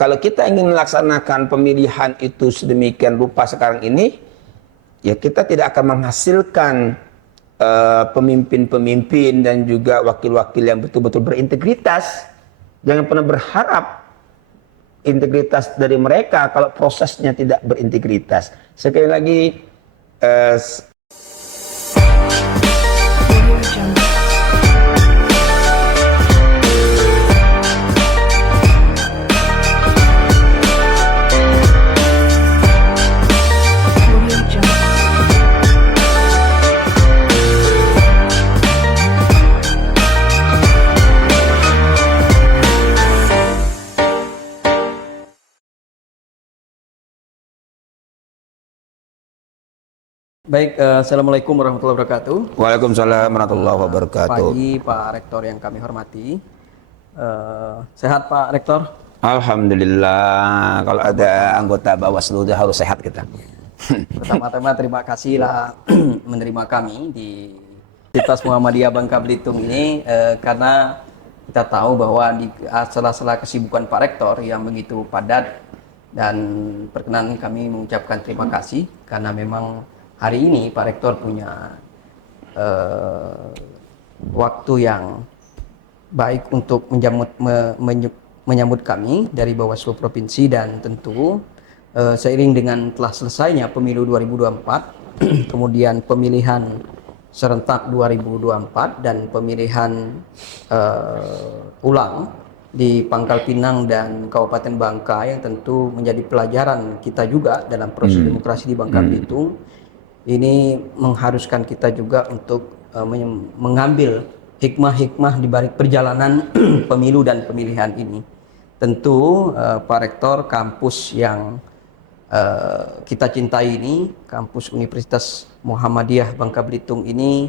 kalau kita ingin melaksanakan pemilihan itu sedemikian rupa sekarang ini, ya kita tidak akan menghasilkan pemimpin-pemimpin dan juga wakil-wakil yang betul-betul berintegritas. Jangan pernah berharap integritas dari mereka kalau prosesnya tidak berintegritas. Sekali lagi, Baik, Assalamualaikum warahmatullahi wabarakatuh. Waalaikumsalam warahmatullahi wabarakatuh. Pagi Pak Rektor yang kami hormati. Sehat Pak Rektor? Alhamdulillah, kalau ada anggota Bawaslu harus sehat kita. Pertama-tama terima kasihlah menerima kami di Universitas Muhammadiyah Bangka Belitung ini karena kita tahu bahwa di sela-sela kesibukan Pak Rektor yang begitu padat, dan perkenan kami mengucapkan terima kasih karena memang hari ini Pak Rektor punya waktu yang baik untuk menyambut kami dari Bawaslu Provinsi, dan tentu seiring dengan telah selesainya pemilu 2024, kemudian pemilihan serentak 2024 dan pemilihan ulang di Pangkal Pinang dan Kabupaten Bangka yang tentu menjadi pelajaran kita juga dalam proses demokrasi di Bangka Belitung. Ini mengharuskan kita juga untuk mengambil hikmah-hikmah di balik perjalanan pemilu dan pemilihan ini. Tentu Pak Rektor, kampus yang kita cintai ini, kampus Universitas Muhammadiyah Bangka Belitung ini,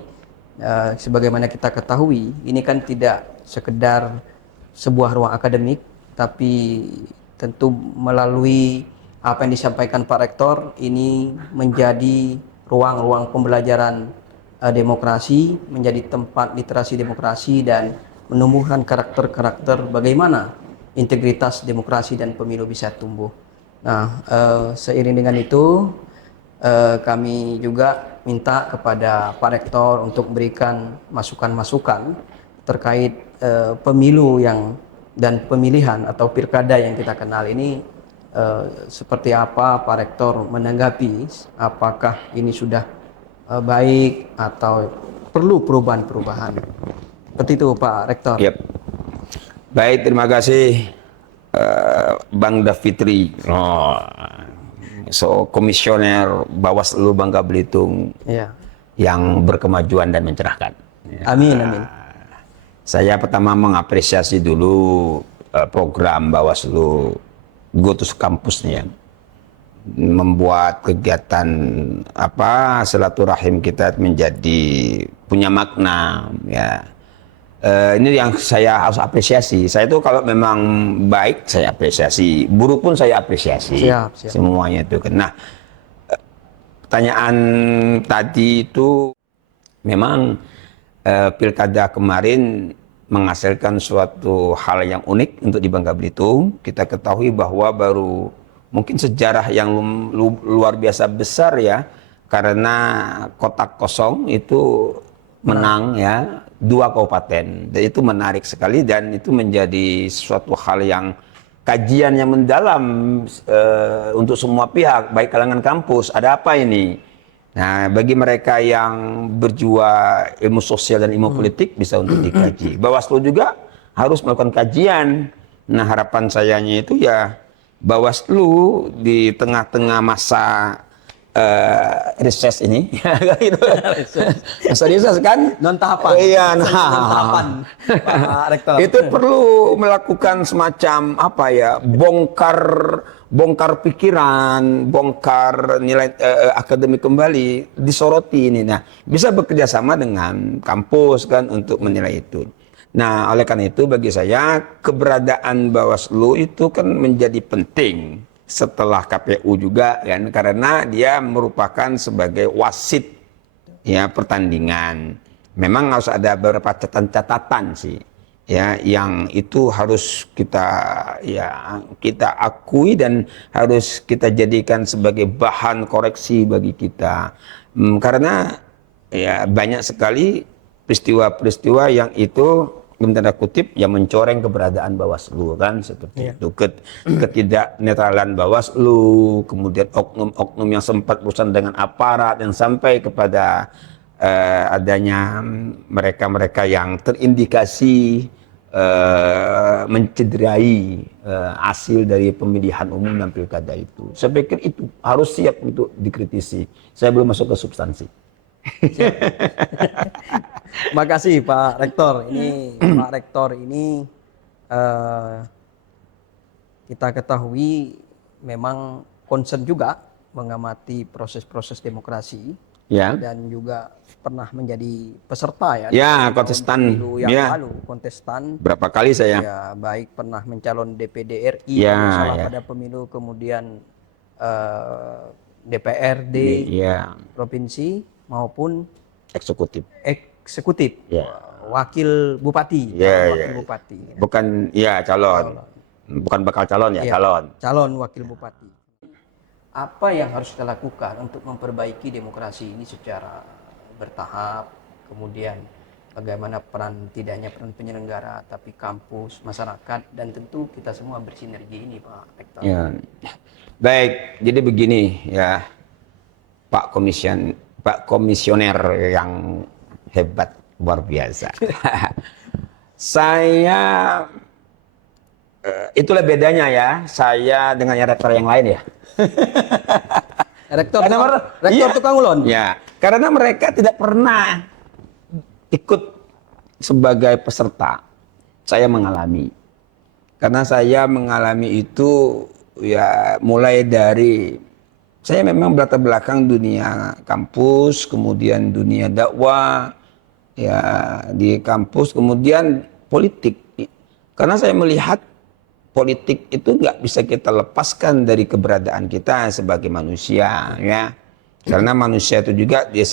sebagaimana kita ketahui, ini kan tidak sekedar sebuah ruang akademik, tapi tentu melalui apa yang disampaikan Pak Rektor, ini menjadi ruang-ruang pembelajaran demokrasi, menjadi tempat literasi demokrasi dan menumbuhkan karakter-karakter bagaimana integritas demokrasi dan pemilu bisa tumbuh. Nah, seiring dengan itu kami juga minta kepada Pak Rektor untuk memberikan masukan-masukan terkait pemilu dan pemilihan atau pilkada yang kita kenal ini. Seperti apa Pak Rektor menanggapi, apakah ini sudah baik atau perlu perubahan-perubahan? Seperti itu Pak Rektor. Yep. Baik, terima kasih Bang Davitri, komisioner Bawaslu Bangka Belitung, ya, yang berkemajuan dan mencerahkan. Amin, amin. Saya pertama mengapresiasi dulu program Bawaslu Go to Campus nih, ya, membuat kegiatan silaturahim kita menjadi punya makna, ya. Ini yang saya harus apresiasi. Saya itu kalau memang baik saya apresiasi, buruk pun saya apresiasi. Siap. Semuanya itu. Nah, pertanyaan tadi itu memang pilkada kemarin menghasilkan suatu hal yang unik untuk di Bangka Belitung. Kita ketahui bahwa baru mungkin sejarah yang luar biasa besar, ya, karena kotak kosong itu menang, ya, 2 kabupaten. Dan itu menarik sekali, dan itu menjadi suatu hal yang kajian yang mendalam untuk semua pihak, baik kalangan kampus. Ada apa ini? Nah, bagi mereka yang berjiwa ilmu sosial dan ilmu politik bisa untuk dikaji. Bawaslu juga harus melakukan kajian. Nah, harapan sayanya itu ya Bawaslu di tengah-tengah masa reses ini, masa reses kan? Non tahapan. Iya, tahapan, Pak Rektor. Itu perlu melakukan semacam bongkar pikiran, bongkar nilai akademik kembali, disoroti ini. Nah, bisa bekerja sama dengan kampus kan untuk menilai itu. Nah, oleh karena itu bagi saya keberadaan Bawaslu itu kan menjadi penting setelah KPU juga kan, karena dia merupakan sebagai wasit, ya, pertandingan. Memang harus ada beberapa catatan sih. ya, yang itu harus kita akui dan harus kita jadikan sebagai bahan koreksi bagi kita. Karena ya banyak sekali peristiwa-peristiwa yang itu dalam tanda kutip yang mencoreng keberadaan Bawaslu kan seperti itu. Ketidaknetralan Bawaslu, kemudian oknum-oknum yang sempat berurusan dengan aparat dan sampai kepada adanya mereka-mereka yang terindikasi mencederai hasil dari pemilihan umum dan pilkada itu. Saya pikir itu harus siap untuk dikritisi. Saya belum masuk ke substansi. Makasih Pak Rektor. Ini Pak Rektor ini kita ketahui memang concern juga mengamati proses-proses demokrasi Ya. dan juga pernah menjadi peserta ya. Ya, di kontestan. pemilu yang Ya. lalu, kontestan. Berapa kali saya? Ya, baik pernah mencalon DPD RI Ya, kalau salah ya. pada pemilu, kemudian DPRD Ya, provinsi maupun eksekutif. eksekutif, Ya. wakil bupati, Ya, calon ya. wakil bupati. Bukan ya calon. Bukan bakal calon ya, Iya, calon. calon wakil bupati. Apa yang harus kita lakukan untuk memperbaiki demokrasi ini secara bertahap, kemudian bagaimana tidaknya peran penyelenggara, tapi kampus, masyarakat, dan tentu kita semua bersinergi ini Pak Rektor. Ya. Baik, jadi begini ya, Pak Komisioner yang hebat, luar biasa. Saya itulah bedanya ya, saya dengan rektor yang lain ya. Rektor, Karena rektor iya. tukang ulon. Ya, karena mereka tidak pernah ikut sebagai peserta. Saya mengalami. Karena saya mengalami itu ya mulai dari saya memang berlatar belakang dunia kampus, kemudian dunia dakwah, ya di kampus, kemudian politik. Karena saya melihat politik itu nggak bisa kita lepaskan dari keberadaan kita sebagai manusia, ya. Karena manusia itu juga dia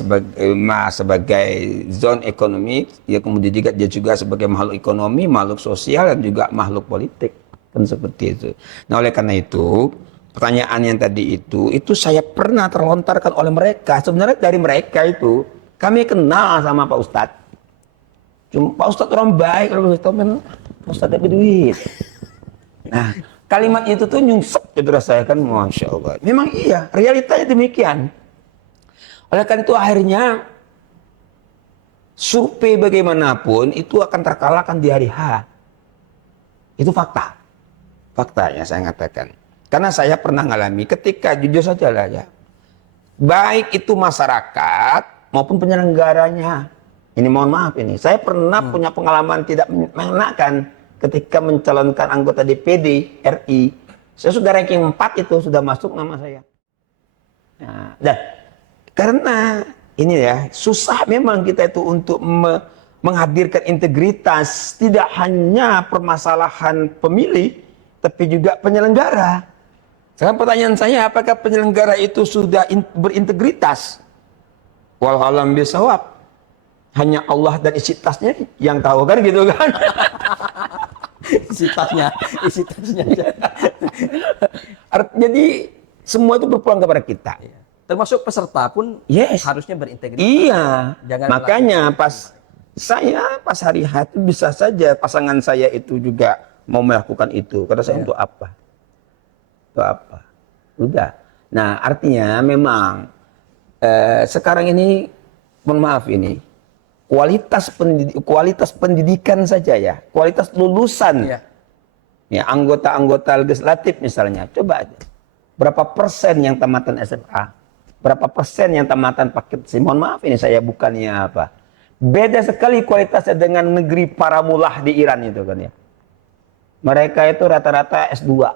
sebagai zone ekonomi, ya kemudian dia juga sebagai makhluk ekonomi, makhluk sosial dan juga makhluk politik, kan seperti itu. Nah oleh karena itu pertanyaan yang tadi itu saya pernah terlontarkan oleh mereka. Sebenarnya dari mereka itu kami kenal sama Pak Ustadz. Cuma Pak Ustadz orang baik, Pak Ustadz dapat duit. Nah, kalimat itu tuh nyungsep gitu saya kan, Masya Allah. Memang iya, realitanya demikian. Oleh karena itu akhirnya survei bagaimanapun itu akan terkalahkan di hari H. Itu fakta. Faktanya saya katakan. Karena saya pernah ngalami ketika jujur saja lah ya. Baik itu masyarakat maupun penyelenggaranya. Ini mohon maaf ini. Saya pernah punya pengalaman tidak mengenakan. Ketika mencalonkan anggota DPD RI, saya sudah ranking 4 itu, sudah masuk nama saya. Nah, dan karena ini ya, susah memang kita itu untuk menghadirkan integritas, tidak hanya permasalahan pemilih, tapi juga penyelenggara. Sekarang pertanyaan saya, apakah penyelenggara itu sudah berintegritas? Walhalam bisawab. Hanya Allah dan isi tasnya yang tahu kan gitu kan. isi tasnya. Jadi semua itu berpulang kepada kita. Termasuk peserta pun Yes. harusnya berintegritas. Iya. Jangan Makanya pas hari H itu bisa saja pasangan saya itu juga mau melakukan itu. Kata saya untuk apa? Untuk apa? Udah. Nah artinya memang sekarang ini, mohon maaf ini, kualitas pendidikan saja ya, kualitas lulusan, ya anggota-anggota legislatif misalnya, coba aja, berapa persen yang tamatan SMA, berapa persen yang tamatan paket C, mohon maaf ini saya bukannya apa, beda sekali kualitasnya dengan negeri para mullah di Iran itu kan ya, mereka itu rata-rata S2,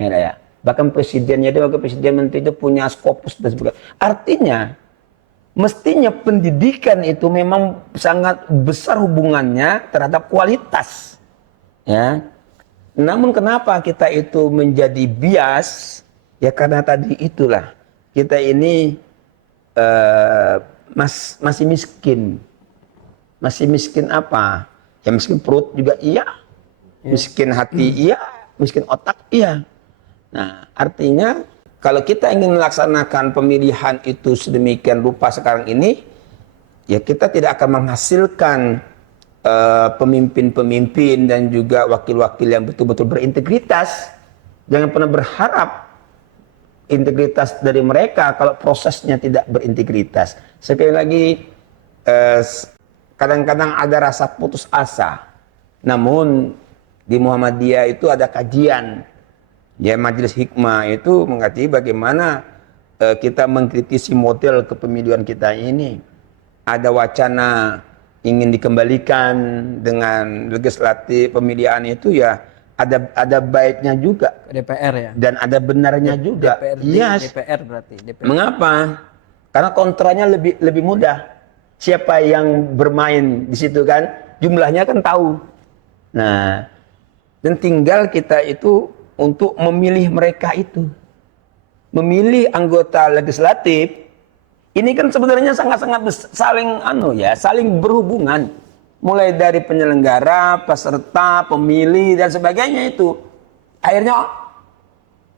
ya, bahkan presidennya itu, wakil presiden menteri itu punya Scopus dan sebagainya, artinya mestinya pendidikan itu memang sangat besar hubungannya terhadap kualitas, ya. Namun kenapa kita itu menjadi bias? Ya karena tadi itulah kita ini masih miskin apa? Ya miskin perut juga iya, miskin hati iya, miskin otak iya. Nah, artinya kalau kita ingin melaksanakan pemilihan itu sedemikian rupa sekarang ini, ya kita tidak akan menghasilkan pemimpin-pemimpin dan juga wakil-wakil yang betul-betul berintegritas. Jangan pernah berharap integritas dari mereka kalau prosesnya tidak berintegritas. Sekali lagi, kadang-kadang ada rasa putus asa. Namun di Muhammadiyah itu ada kajian. Ya, Majelis Hikmah itu mengkaji bagaimana kita mengkritisi model kepemiluan kita ini. Ada wacana ingin dikembalikan dengan legislatif pemilihan itu, ya ada baiknya juga DPR ya. dan ada benarnya juga. DPRD, Yes. DPR berarti. DPR. Mengapa? Karena kontranya lebih mudah. Siapa yang bermain di situ kan, jumlahnya kan tahu. Nah, dan tinggal kita itu untuk memilih mereka itu. Memilih anggota legislatif ini kan sebenarnya sangat-sangat saling berhubungan. Mulai dari penyelenggara, peserta, pemilih dan sebagainya itu. Akhirnya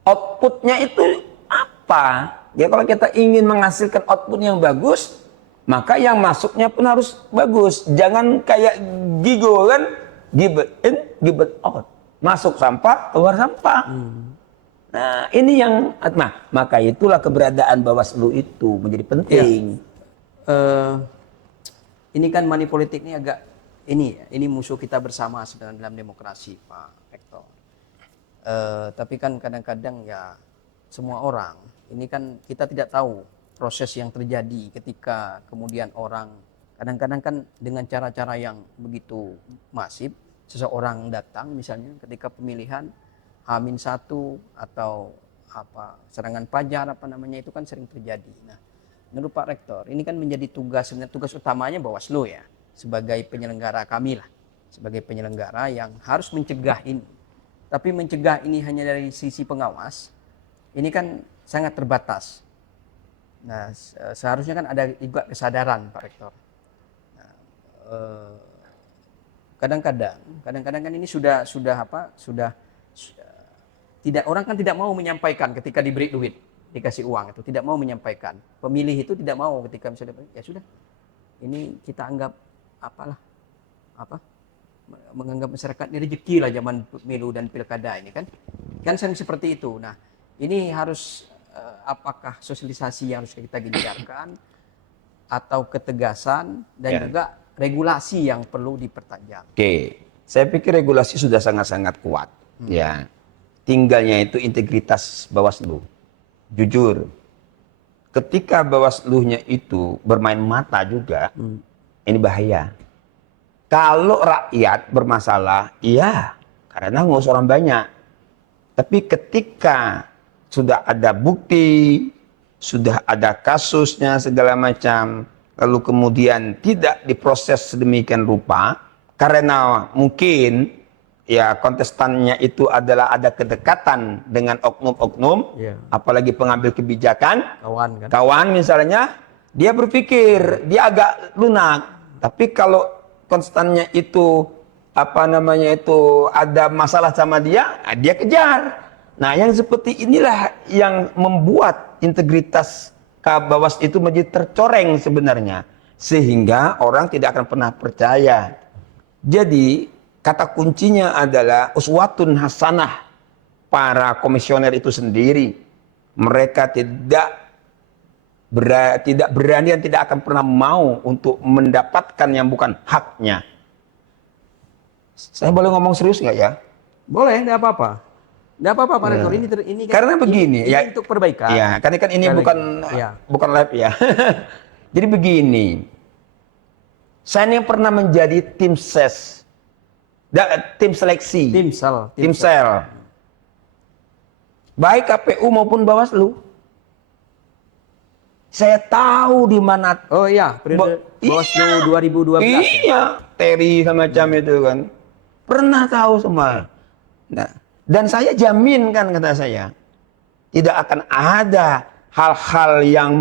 outputnya itu apa? Ya kalau kita ingin menghasilkan output yang bagus, maka yang masuknya pun harus bagus. Jangan kayak gigo kan, give it in, give it out. Masuk sampah, keluar sampah. Nah, ini yang maka itulah keberadaan Bawaslu itu menjadi penting. Ini kan money politik ini agak ini musuh kita bersama sebenarnya dalam demokrasi, Pak Rektor. Tapi kan kadang-kadang ya semua orang ini kan kita tidak tahu proses yang terjadi ketika kemudian orang kadang-kadang kan dengan cara-cara yang begitu masif seseorang datang misalnya ketika pemilihan H-1 atau serangan pajar itu kan sering terjadi. Nah, menurut Pak Rektor, ini kan menjadi tugas utamanya Bawaslu ya, sebagai penyelenggara kami lah, sebagai penyelenggara yang harus mencegah ini. Tapi mencegah ini hanya dari sisi pengawas, ini kan sangat terbatas. Nah, seharusnya kan ada juga kesadaran Pak Rektor. Nah, kadang-kadang kan ini sudah tidak, orang kan tidak mau menyampaikan ketika diberi duit, dikasih uang itu tidak mau menyampaikan. Pemilih itu tidak mau ketika misalnya ya sudah, ini kita anggap menganggap masyarakat ini rezeki lah zaman pemilu dan pilkada ini kan sering seperti itu. Nah, ini harus apakah sosialisasi yang harus kita gencarkan atau ketegasan dan juga regulasi yang perlu dipertajam. Oke, saya pikir regulasi sudah sangat-sangat kuat. Ya. Tinggalnya itu integritas Bawaslu. Jujur, ketika Bawaslu-nya itu bermain mata juga, ini bahaya. Kalau rakyat bermasalah, iya, karena ngurus orang banyak. Tapi ketika sudah ada bukti, sudah ada kasusnya segala macam, lalu kemudian tidak diproses sedemikian rupa, karena mungkin ya kontestannya itu adalah ada kedekatan dengan oknum-oknum, apalagi pengambil kebijakan, kawan misalnya, dia berpikir dia agak lunak. Tapi kalau kontestannya itu ada masalah sama dia kejar. Nah, yang seperti inilah yang membuat integritas Bawaslu itu menjadi tercoreng sebenarnya, sehingga orang tidak akan pernah percaya. Jadi kata kuncinya adalah uswatun hasanah para komisioner itu sendiri. Mereka tidak berani dan tidak akan pernah mau untuk mendapatkan yang bukan haknya. Saya boleh ngomong serius nggak ya? Boleh, tidak apa-apa. Tidak apa-apa Pak Rektor. Ini kan, karena begini, ini ya untuk perbaikan. Ya, karena kan ini bukan live ya. Jadi begini, saya ini pernah menjadi tim ses. Tim seleksi, tim sel, baik KPU maupun Bawaslu. Saya tahu di mana. Oh iya, Bawaslu 2012. Iya, Terry semacam itu kan, pernah tahu semua. Nah, dan saya jamin kan, kata saya, tidak akan ada hal-hal yang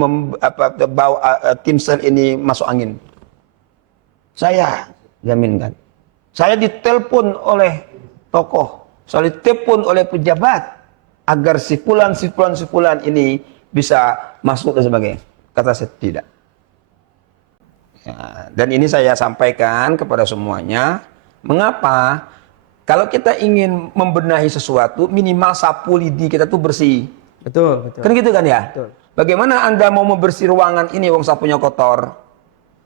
bawa tim sel ini masuk angin. Saya jaminkan. Saya ditelepon oleh tokoh, saya ditelepon oleh pejabat agar si fulan ini bisa masuk dan sebagainya. Kata saya tidak. Ya, dan ini saya sampaikan kepada semuanya. Mengapa? Kalau kita ingin membenahi sesuatu, minimal sapu lidi kita tuh bersih. Betul, betul. Kan gitu kan ya? Betul. Bagaimana Anda mau membersih ruangan ini, wong sapunya kotor?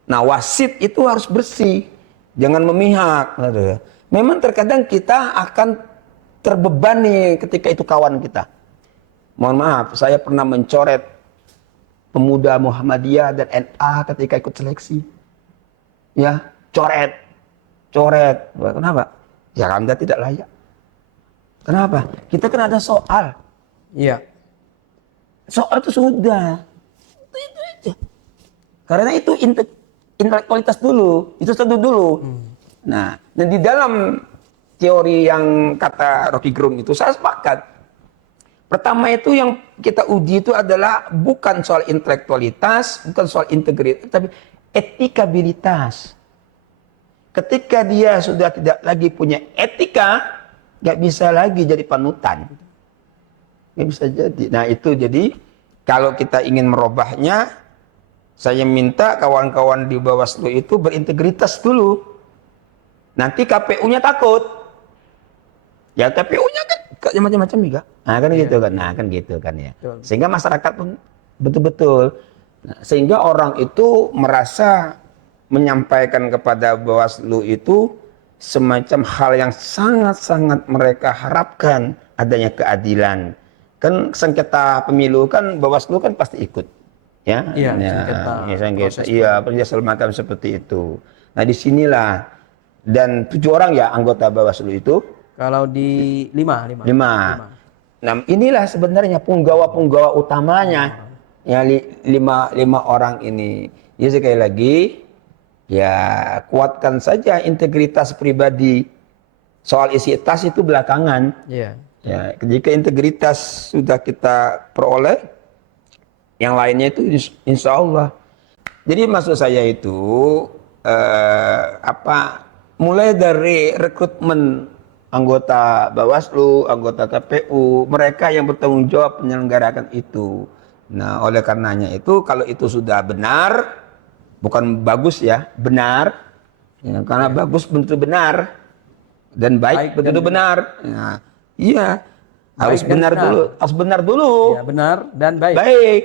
Nah, wasit itu harus bersih. Jangan memihak. Memang terkadang kita akan terbebani ketika itu kawan kita. Mohon maaf, saya pernah mencoret pemuda Muhammadiyah dan NA ketika ikut seleksi. Ya, coret. Kenapa? Ya Anda tidak layak. Kenapa? Kita kan ada soal. Iya. Soal itu sudah. Itu aja. Karena itu intelektualitas dulu. Itu satu dulu. Nah, dan di dalam teori yang kata Rocky Gerung itu saya sepakat. Pertama itu yang kita uji itu adalah bukan soal intelektualitas, bukan soal integritas, tapi etikabilitas. Ketika dia sudah tidak lagi punya etika, nggak bisa lagi jadi panutan. Nggak bisa jadi. Nah itu jadi kalau kita ingin merubahnya, saya minta kawan-kawan di Bawaslu itu berintegritas dulu. Nanti KPU-nya takut. Ya KPU-nya kan macam-macam juga. Nah kan gitu kan. Nah kan gitu kan ya. Sehingga masyarakat pun betul-betul. Nah, sehingga orang itu merasa menyampaikan kepada Bawaslu itu semacam hal yang sangat-sangat mereka harapkan adanya keadilan. Kan sengketa pemilu kan Bawaslu kan pasti ikut. Ya, Iya, sengketa. Iya, perjasa semacam seperti itu. Nah, disinilah dan 7 orang ya anggota Bawaslu itu. Kalau di 5. Nah, inilah sebenarnya punggawa-punggawa utamanya. Ya, 5 orang ini. Ya sekali lagi, ya kuatkan saja integritas pribadi. Soal isi tas itu belakangan. Iya. Ya, jika integritas sudah kita peroleh, yang lainnya itu insya Allah. Jadi maksud saya itu mulai dari rekrutmen anggota Bawaslu, anggota KPU, mereka yang bertanggung jawab menyelenggarakan itu. Nah, oleh karenanya itu kalau itu sudah benar, bukan bagus ya, benar. Ya, karena bagus bentuk benar dan baik bentuk benar. Nah, iya, harus benar dulu, harus benar dulu. Ya, benar dan baik. Baik,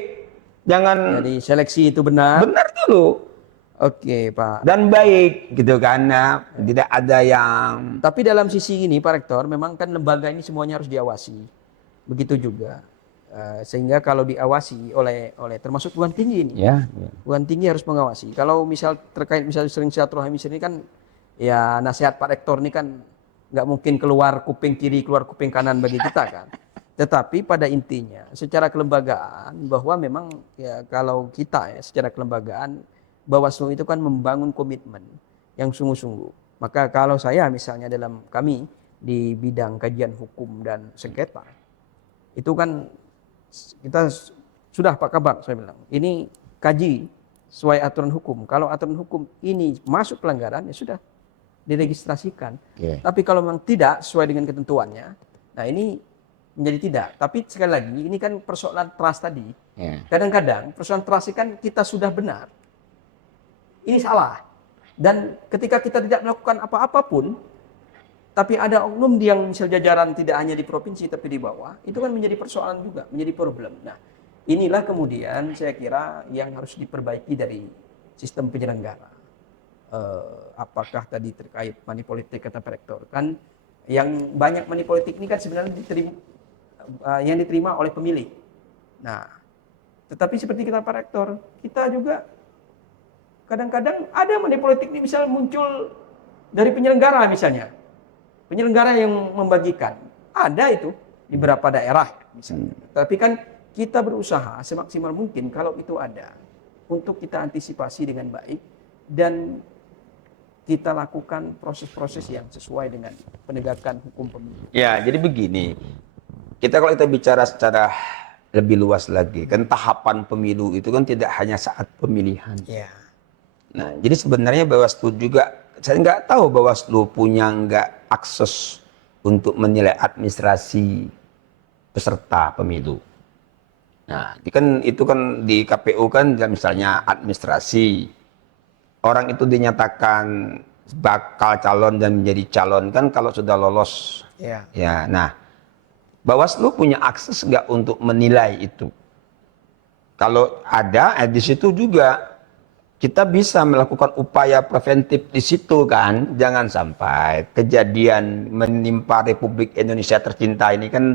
jangan. Jadi seleksi itu benar. Benar dulu. Oke, Pak. Dan baik, gitu kan? Nah, tidak ada yang. Tapi dalam sisi ini, Pak Rektor, memang kan lembaga ini semuanya harus diawasi. Begitu juga. Sehingga kalau diawasi oleh termasuk Tuan Tinggi ini, Tuan Tinggi harus mengawasi. Kalau misal terkait misalnya sering silaturahmi ini kan, ya nasihat Pak Rektor ini kan nggak mungkin keluar kuping kiri keluar kuping kanan bagi kita kan. Tetapi pada intinya secara kelembagaan bahwa memang ya kalau kita ya secara kelembagaan Bawaslu itu kan membangun komitmen yang sungguh-sungguh. Maka kalau saya misalnya dalam kami di bidang kajian hukum dan sengketa itu kan kita sudah Pak Kabak saya bilang ini kaji sesuai aturan hukum. Kalau aturan hukum ini masuk pelanggaran ya sudah diregistrasikan. Tapi kalau memang tidak sesuai dengan ketentuannya, nah ini menjadi tidak. Tapi sekali lagi ini kan persoalan trust tadi. Kadang-kadang persoalan trust kan kita sudah benar, ini salah. Dan ketika kita tidak melakukan apa-apa pun, tapi ada oknum yang misal jajaran tidak hanya di provinsi tapi di bawah, itu kan menjadi persoalan juga, menjadi problem. Nah, inilah kemudian saya kira yang harus diperbaiki dari sistem penyelenggara. Apakah tadi terkait money politik kata Pak Rektor, kan yang banyak money politik ini kan sebenarnya yang diterima oleh pemilih. Nah, tetapi seperti kata Pak Rektor, kita juga kadang-kadang ada money politik ini misal muncul dari penyelenggara misalnya. Penyelenggara yang membagikan. Ada itu di beberapa daerah misalnya. Tapi kan kita berusaha semaksimal mungkin kalau itu ada untuk kita antisipasi dengan baik dan kita lakukan proses-proses yang sesuai dengan penegakan hukum pemilu. Ya, jadi begini. Kalau kita bicara secara lebih luas lagi, kan tahapan pemilu itu kan tidak hanya saat pemilihan. Ya. Nah, jadi sebenarnya Bawaslu juga saya nggak tahu Bawaslu punya nggak akses untuk menilai administrasi peserta pemilu. Nah, itu kan di KPU kan misalnya administrasi, orang itu dinyatakan bakal calon dan menjadi calon kan kalau sudah lolos. Ya. Ya, nah Bawaslu punya akses nggak untuk menilai itu? Kalau ada, di situ juga kita bisa melakukan upaya preventif di situ kan. Jangan sampai kejadian menimpa Republik Indonesia tercinta ini kan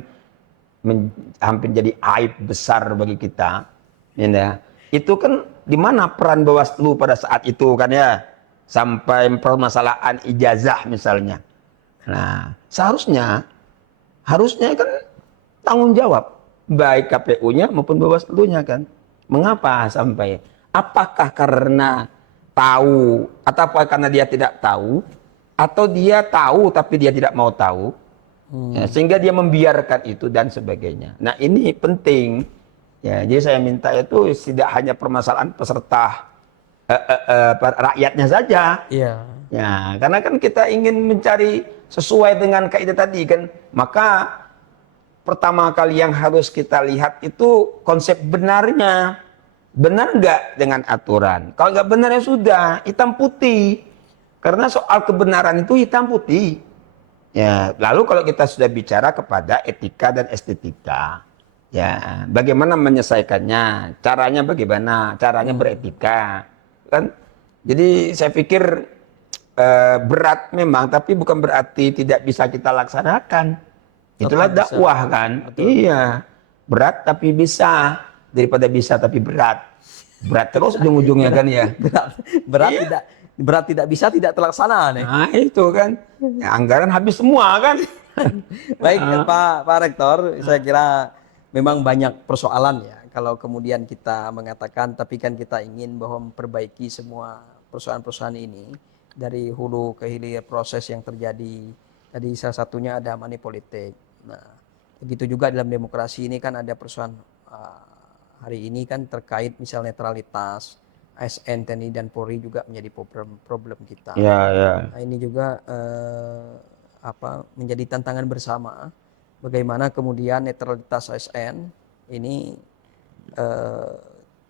hampir jadi aib besar bagi kita. Ya. Itu kan di mana peran Bawaslu pada saat itu kan ya. Sampai permasalahan ijazah misalnya. Nah, harusnya kan tanggung jawab baik KPU-nya maupun Bawaslu-nya kan. Mengapa sampai? Apakah karena tahu atau apa karena dia tidak tahu atau dia tahu tapi dia tidak mau tahu? Ya, sehingga dia membiarkan itu dan sebagainya. Nah, ini penting. Ya, jadi saya minta itu tidak hanya permasalahan peserta rakyatnya saja. Iya. Ya, karena kan kita ingin mencari sesuai dengan kaidah tadi kan. Maka pertama kali yang harus kita lihat itu konsep benarnya. Benar nggak dengan aturan? Kalau nggak benar ya sudah, hitam putih. Karena soal kebenaran itu hitam putih. Ya, lalu kalau kita sudah bicara kepada etika dan estetika, ya bagaimana menyelesaikannya, caranya bagaimana, caranya beretika, kan? Jadi saya pikir berat memang, tapi bukan berarti tidak bisa kita laksanakan. Itulah Tetap bisa. dakwah kan? Betul. Iya, berat tapi bisa daripada bisa tapi berat. Berat terus ujung-ujungnya kan ya. Berat tidak bisa tidak terlaksana nih. Nah itu kan, ya, anggaran habis semua kan. Baik Pak Rektor, saya kira memang banyak persoalan ya. Kalau kemudian kita mengatakan, tapi kan kita ingin bahwa memperbaiki semua persoalan-persoalan ini dari hulu ke hilir proses yang terjadi. Tadi salah satunya ada money politik. Nah, begitu juga dalam demokrasi ini kan ada persoalan hari ini kan terkait misal netralitas. ASN, TNI dan Polri juga menjadi problem kita. Ya, ya. Nah, ini juga menjadi tantangan bersama. Bagaimana kemudian netralitas ASN ini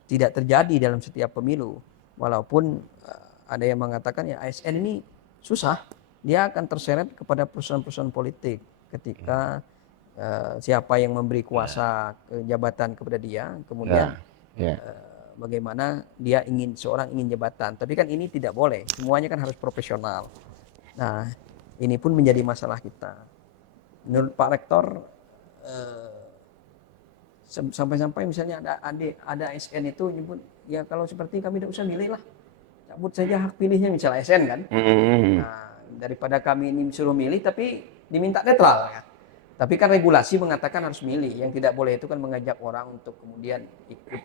tidak terjadi dalam setiap pemilu. Walaupun ada yang mengatakan ya ASN ini susah, dia akan terseret kepada perusahaan-perusahaan politik ketika siapa yang memberi kuasa jabatan kepada dia, kemudian bagaimana dia seorang ingin jabatan, tapi kan ini tidak boleh, semuanya kan harus profesional. Nah, ini pun menjadi masalah kita. Menurut Pak Rektor, sampai-sampai misalnya ada ASN itu nyebut, ya kalau seperti kami tidak usah milih lah, cabut saja hak pilihnya misalnya ASN kan. Nah, daripada kami ini disuruh milih tapi diminta netral ya. Tapi kan regulasi mengatakan harus milih, yang tidak boleh itu kan mengajak orang untuk kemudian ikut.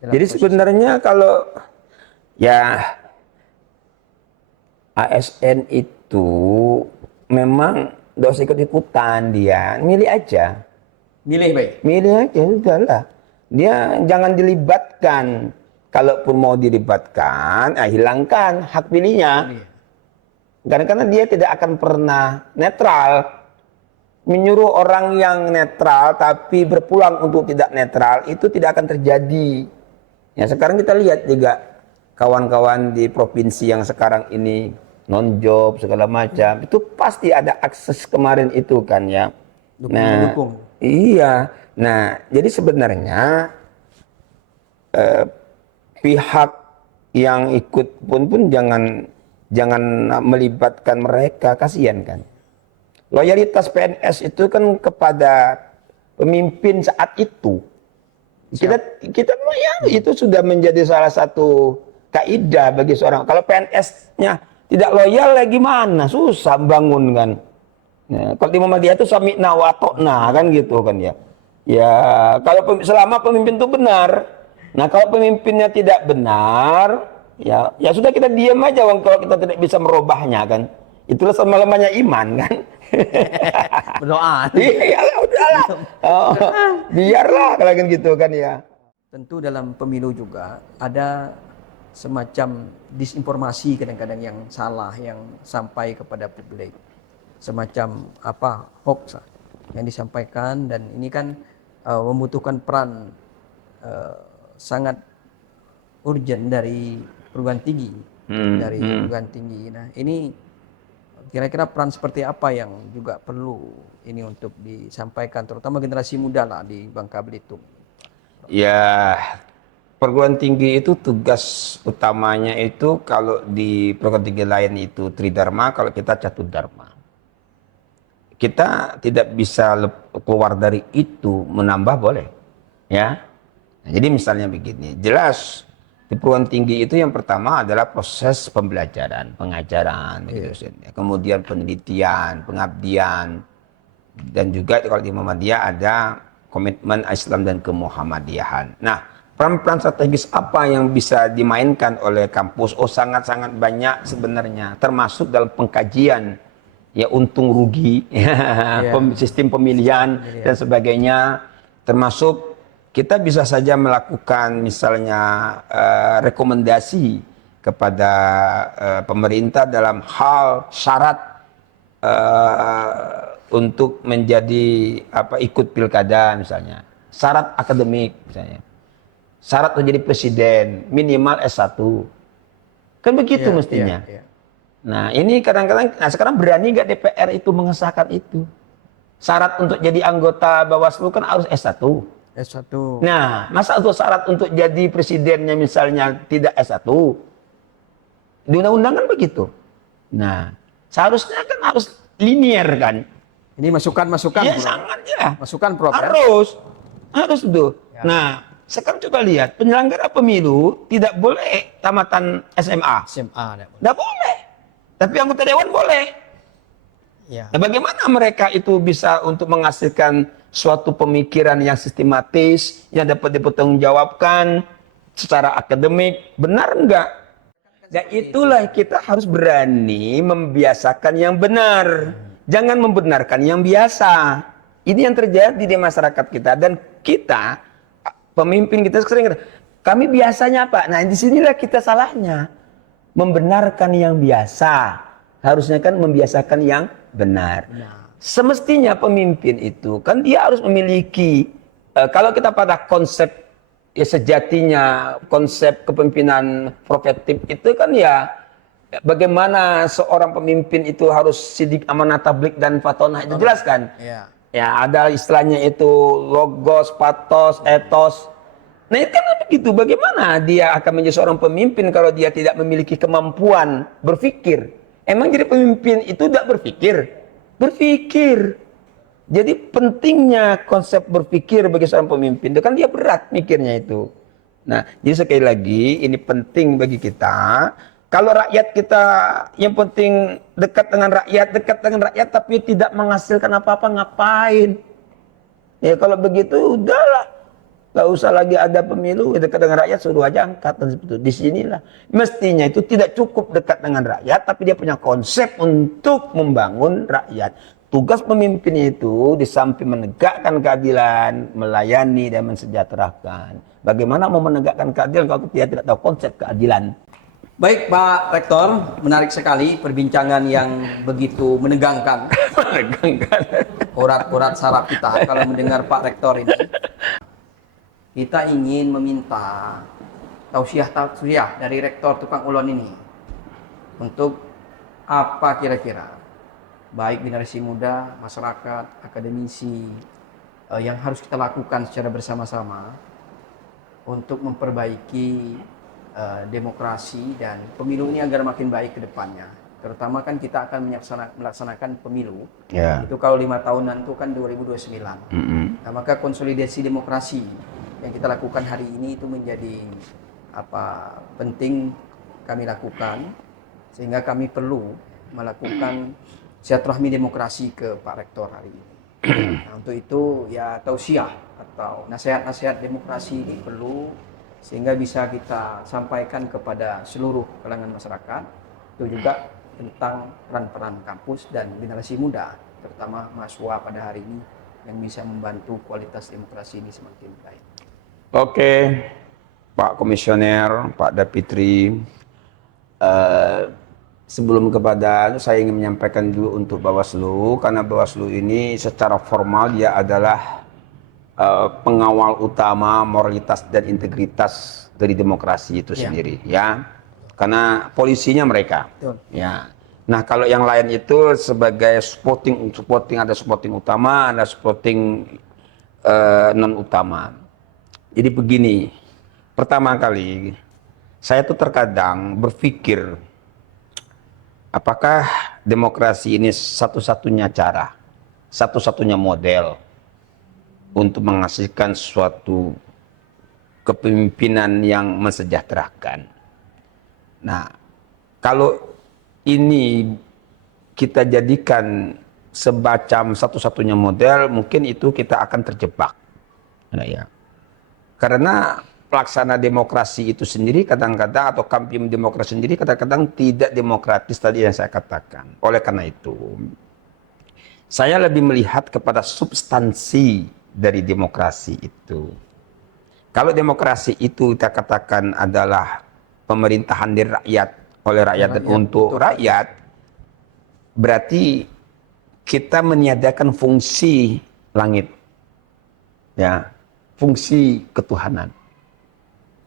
Jadi sebenarnya kalau ya ASN itu memang nggak usah ikut-ikutan, dia milih aja. Milih baik. Milih aja sudahlah. Dia jangan dilibatkan. Kalaupun mau dilibatkan, hilangkan hak pilihnya. Karena dia tidak akan pernah netral. Menyuruh orang yang netral tapi berpulang untuk tidak netral itu tidak akan terjadi. Ya, sekarang kita lihat juga kawan-kawan di provinsi yang sekarang ini non-job segala macam, itu pasti ada akses kemarin itu kan ya. Dukung. Iya. Nah, jadi sebenarnya pihak yang ikut pun jangan melibatkan mereka, kasihan kan. Loyalitas PNS itu kan kepada pemimpin saat itu. Kita ya, itu sudah menjadi salah satu kaidah bagi seorang. Kalau PNS-nya tidak loyal lagi gimana? Susah bangun kan. Nah, kalau di Muhammadiyah itu sami'na wa ata'na kan gitu kan ya. Ya, kalau selama pemimpin itu benar. Nah, kalau pemimpinnya tidak benar, ya sudah kita diam aja kalau kita tidak bisa merubahnya kan. Itulah selama-lamanya iman kan. Berdoa. Iya, udahlah. Biarlah kalau gitu kan ya. Tentu dalam pemilu juga ada semacam disinformasi kadang-kadang yang salah yang sampai kepada publik, semacam hoax yang disampaikan, dan ini kan membutuhkan peran sangat urgent dari perguruan tinggi, perguruan tinggi. Nah ini kira-kira peran seperti apa yang juga perlu ini untuk disampaikan, terutama generasi muda lah di Bangka Belitung? Ya, perguruan tinggi itu tugas utamanya itu kalau di perguruan tinggi lain itu Tridharma, kalau kita Catudharma. Kita tidak bisa keluar dari itu, menambah boleh. Ya. Nah, jadi misalnya begini, jelas di perguruan tinggi itu yang pertama adalah proses pembelajaran, pengajaran, gitu. Kemudian penelitian, pengabdian, dan juga kalau di Muhammadiyah ada komitmen Islam dan kemuhammadiyahan. Nah, peran-peran strategis apa yang bisa dimainkan oleh kampus? Oh, sangat-sangat banyak sebenarnya, termasuk dalam pengkajian ya untung rugi, sistem pemilihan dan sebagainya, termasuk kita bisa saja melakukan misalnya rekomendasi kepada pemerintah dalam hal syarat untuk menjadi ikut pilkada misalnya, syarat akademik misalnya, syarat menjadi presiden minimal S1, kan begitu mestinya. Nah ini kadang-kadang, nah sekarang berani nggak DPR itu mengesahkan itu? Syarat untuk jadi anggota Bawaslu kan harus S1. S1. Nah, masa untuk syarat untuk jadi presidennya misalnya tidak S1? Di undang-undang kan begitu. Nah, seharusnya kan harus linier kan? Ini masukan-masukan. Ya sangat ya. Masukan Prof. Harus itu. Ya. Nah, sekarang coba lihat, penyelenggara pemilu tidak boleh tamatan SMA. Tidak boleh. Tapi anggota dewan boleh. Ya. Nah, bagaimana mereka itu bisa untuk menghasilkan suatu pemikiran yang sistematis, yang dapat dipertanggungjawabkan secara akademik, benar enggak? Dan itulah kita harus berani membiasakan yang benar. Jangan membenarkan yang biasa. Ini yang terjadi di masyarakat kita, dan kita pemimpin kita sering kami biasanya apa? Nah, disinilah kita salahnya. Membenarkan yang biasa, harusnya kan membiasakan yang benar. Semestinya pemimpin itu kan dia harus memiliki kalau kita pada konsep ya sejatinya konsep kepemimpinan profetik itu kan ya bagaimana seorang pemimpin itu harus sidik amanah tablik dan fatonah, itu jelas kan? Ya ada istilahnya itu logos, pathos, ethos. Nah itu kan begitu, bagaimana dia akan menjadi seorang pemimpin kalau dia tidak memiliki kemampuan berpikir? Emang jadi pemimpin itu tidak berpikir? Berpikir. Jadi pentingnya konsep berpikir bagi seorang pemimpin, itu kan dia berat mikirnya itu. Nah, jadi sekali lagi ini penting bagi kita. Kalau rakyat kita yang penting dekat dengan rakyat tapi tidak menghasilkan apa-apa, ngapain? Ya kalau begitu udahlah. Gak usah lagi ada pemilu, dekat dengan rakyat suruh aja angkat dan seperti itu. Di sinilah mestinya itu tidak cukup dekat dengan rakyat, tapi dia punya konsep untuk membangun rakyat. Tugas pemimpin itu di samping menegakkan keadilan, melayani dan mensejahterakan. Bagaimana mau menegakkan keadilan kalau dia tidak tahu konsep keadilan? Baik Pak Rektor, menarik sekali perbincangan yang begitu menegangkan. Urat-urat saraf kita kalau mendengar Pak Rektor ini. Kita ingin meminta tausiah dari Rektor Tukang Ulon ini untuk apa kira-kira baik generasi muda, masyarakat, akademisi yang harus kita lakukan secara bersama-sama untuk memperbaiki demokrasi dan pemilu ini agar makin baik ke depannya. Terutama kan kita akan melaksanakan pemilu. Itu kalau 5 tahunan itu kan 2029. Nah, maka konsolidasi demokrasi yang kita lakukan hari ini itu menjadi penting kami lakukan, sehingga kami perlu melakukan silaturahmi demokrasi ke Pak Rektor hari ini. Nah, untuk itu ya tausiah atau nasihat-nasihat demokrasi ini perlu, sehingga bisa kita sampaikan kepada seluruh kalangan masyarakat. Itu juga tentang peran-peran kampus dan generasi muda, terutama mahasiswa pada hari ini, yang bisa membantu kualitas demokrasi ini semakin baik. Oke, Pak Komisioner, Pak Dapitri, eh, sebelum kepada saya ingin menyampaikan dulu untuk Bawaslu, karena Bawaslu ini secara formal dia adalah pengawal utama moralitas dan integritas dari demokrasi itu sendiri, ya. Karena polisinya mereka, ya. Nah, kalau yang lain itu sebagai supporting ada supporting utama, ada supporting non utama. Jadi begini, pertama kali saya tuh terkadang berpikir apakah demokrasi ini satu-satunya cara, satu-satunya model untuk menghasilkan suatu kepemimpinan yang mensejahterakan. Nah, kalau ini kita jadikan semacam satu-satunya model, mungkin itu kita akan terjebak. Nah, ya. Karena pelaksana demokrasi itu sendiri kadang-kadang, atau kampiun demokrasi sendiri kadang-kadang tidak demokratis tadi yang saya katakan. Oleh karena itu, saya lebih melihat kepada substansi dari demokrasi itu. Kalau demokrasi itu kita katakan adalah pemerintahan dari rakyat, oleh rakyat dan untuk rakyat, berarti kita meniadakan fungsi langit, ya, fungsi ketuhanan,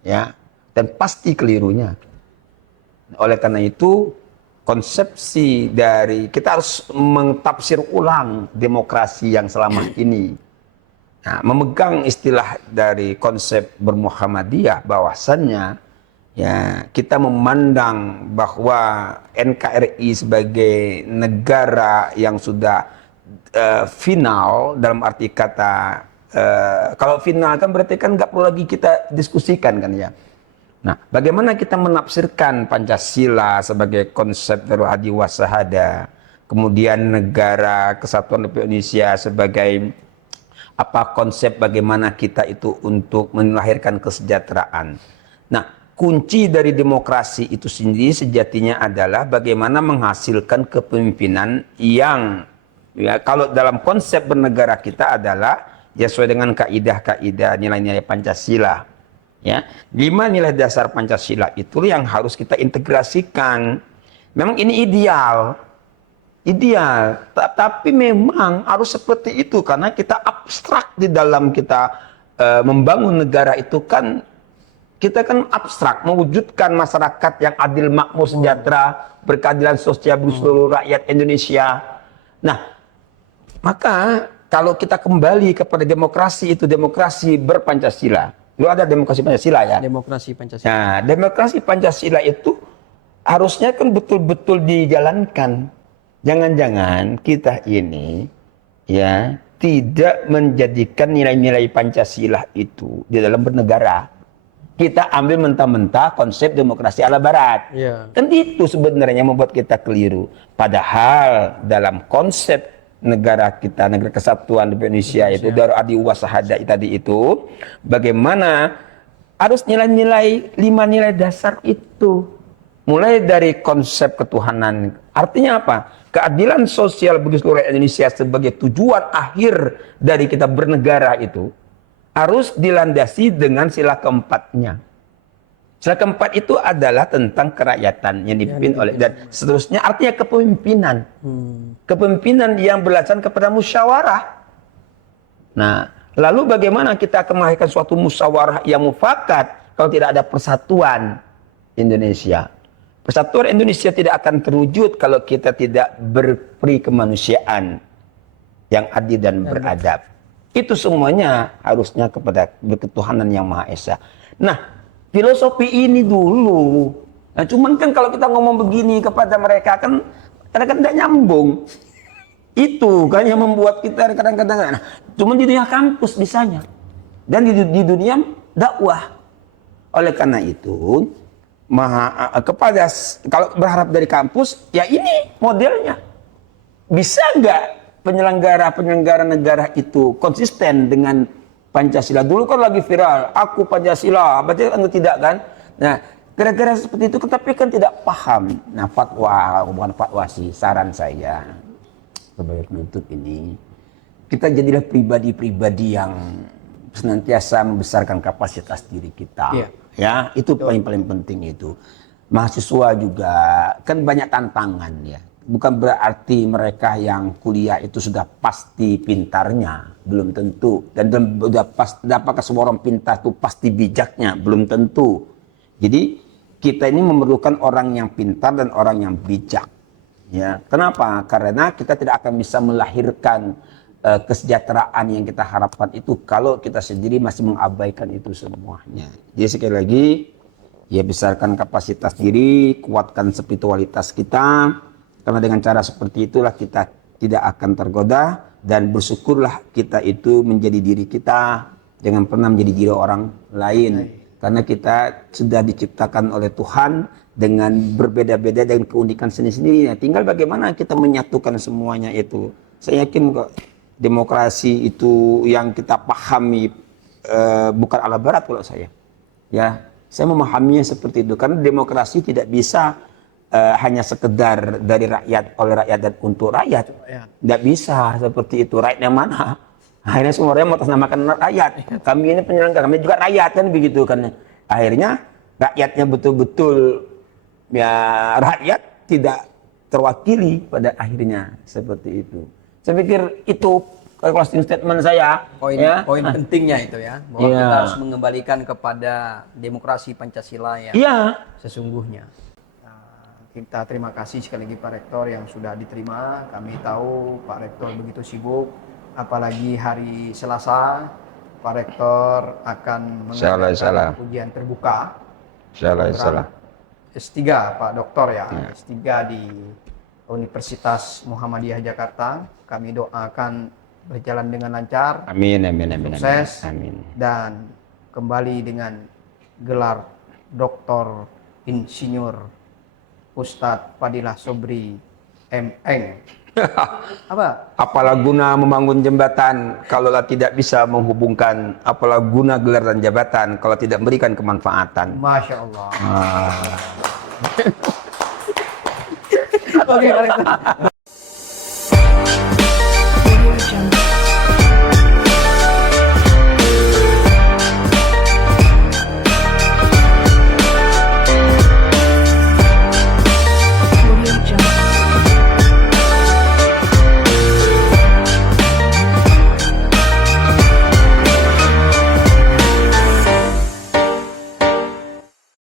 ya, dan pasti kelirunya. Oleh karena itu, konsepsi dari kita harus mentafsir ulang demokrasi yang selama ini. Nah, memegang istilah dari konsep bermuhammadiyah bahwasannya ya kita memandang bahwa NKRI sebagai negara yang sudah final, dalam arti kata kalau final kan berarti kan nggak perlu lagi kita diskusikan kan ya. Nah, bagaimana kita menafsirkan Pancasila sebagai konsep dari hadi wasahada, kemudian negara kesatuan Republik Indonesia sebagai apa konsep bagaimana kita itu untuk melahirkan kesejahteraan. Nah, kunci dari demokrasi itu sendiri sejatinya adalah bagaimana menghasilkan kepemimpinan yang ya kalau dalam konsep bernegara kita adalah ya sesuai dengan kaidah-kaidah nilai-nilai Pancasila. Ya, 5 nilai dasar Pancasila itu yang harus kita integrasikan. Memang ini ideal, tapi memang harus seperti itu karena kita abstrak di dalam kita membangun negara itu kan kita kan abstrak mewujudkan masyarakat yang adil, makmur, sejahtera, berkeadilan sosial bagi seluruh rakyat Indonesia. Nah, maka kalau kita kembali kepada demokrasi itu demokrasi berpancasila. Lu ada demokrasi Pancasila ya? Demokrasi Pancasila. Nah, demokrasi Pancasila itu harusnya kan betul-betul dijalankan. Jangan-jangan kita ini ya tidak menjadikan nilai-nilai Pancasila itu di dalam bernegara. Kita ambil mentah-mentah konsep demokrasi ala barat. Kan itu sebenarnya membuat kita keliru. Padahal dalam konsep negara kita, negara kesatuan Republik Indonesia itu dari adi wasahada tadi itu, bagaimana harus nilai-nilai 5 nilai dasar itu. Mulai dari konsep ketuhanan. Artinya apa? Keadilan sosial bagi seluruh Indonesia sebagai tujuan akhir dari kita bernegara itu harus dilandasi dengan sila keempatnya. Sila keempat itu adalah tentang kerakyatan yang dipimpin oleh dan seterusnya, artinya kepemimpinan. Kepemimpinan yang berdasarkan kepada musyawarah. Nah, lalu bagaimana kita akan melahirkan suatu musyawarah yang mufakat kalau tidak ada persatuan Indonesia? Persatuan Indonesia tidak akan terwujud kalau kita tidak berperi kemanusiaan yang adil dan beradab. Itu semuanya harusnya kepada ketuhanan yang Maha Esa. Nah, filosofi ini dulu. Nah, cuman kan kalau kita ngomong begini kepada mereka kan kadang-kadang tidak nyambung. Itu kan yang membuat kita kadang-kadang. Nah, cuman di dunia kampus bisanya. Dan di dunia dakwah. Oleh karena itu, kalau berharap dari kampus, ya ini modelnya. Bisa nggak penyelenggara negara itu konsisten dengan Pancasila? Dulu kan lagi viral, aku Pancasila, berarti kan tidak kan? Nah, gara-gara seperti itu, tapi kan tidak paham. Nah, bukan fatwa sih, saran saya sebagai penutup ini, kita jadilah pribadi-pribadi yang senantiasa membesarkan kapasitas diri kita. Ya, itu paling penting itu. Mahasiswa juga kan banyak tantangan ya. Bukan berarti mereka yang kuliah itu sudah pasti pintarnya, belum tentu. Dan sudah pasti, apakah semua orang pintar itu pasti bijaknya, belum tentu. Jadi kita ini memerlukan orang yang pintar dan orang yang bijak. Ya, kenapa? Karena kita tidak akan bisa melahirkan kesejahteraan yang kita harapkan itu kalau kita sendiri masih mengabaikan itu semuanya. Jadi sekali lagi, ya besarkan kapasitas diri, kuatkan spiritualitas kita, karena dengan cara seperti itulah kita tidak akan tergoda, dan bersyukurlah kita itu menjadi diri kita, jangan pernah menjadi diri orang lain. Karena kita sudah diciptakan oleh Tuhan dengan berbeda-beda dengan keunikan sendiri-sendiri. Tinggal bagaimana kita menyatukan semuanya itu. Saya yakin kok demokrasi itu yang kita pahami bukan ala barat kalau saya. Ya, saya memahaminya seperti itu. Karena demokrasi tidak bisa hanya sekedar dari rakyat, oleh rakyat dan untuk rakyat. Tidak bisa seperti itu. Rakyat yang mana? Akhirnya semua orang mengatasnamakan rakyat. Kami ini penyelenggara, kami juga rakyat kan begitu kan. Akhirnya rakyatnya betul-betul ya rakyat tidak terwakili pada akhirnya seperti itu. Saya pikir itu closing statement saya. Poin pentingnya itu ya, bahwa kita harus mengembalikan kepada demokrasi Pancasila yang sesungguhnya. Kita terima kasih sekali lagi Pak Rektor yang sudah diterima. Kami tahu Pak Rektor begitu sibuk, apalagi hari Selasa Pak Rektor akan mengadakan ujian terbuka. S3 Pak Doktor ya, S3 di Universitas Muhammadiyah Jakarta. Kami doakan berjalan dengan lancar. Amin. Sukses. Amin. Dan kembali dengan gelar Doktor Insinyur Ustadz Fadilah Sobri M.Eng. Apa? Apalah guna membangun jembatan kalau tidak bisa menghubungkan? Apalah guna gelar dan jabatan kalau tidak memberikan kemanfaatan? Masya Allah. Oke,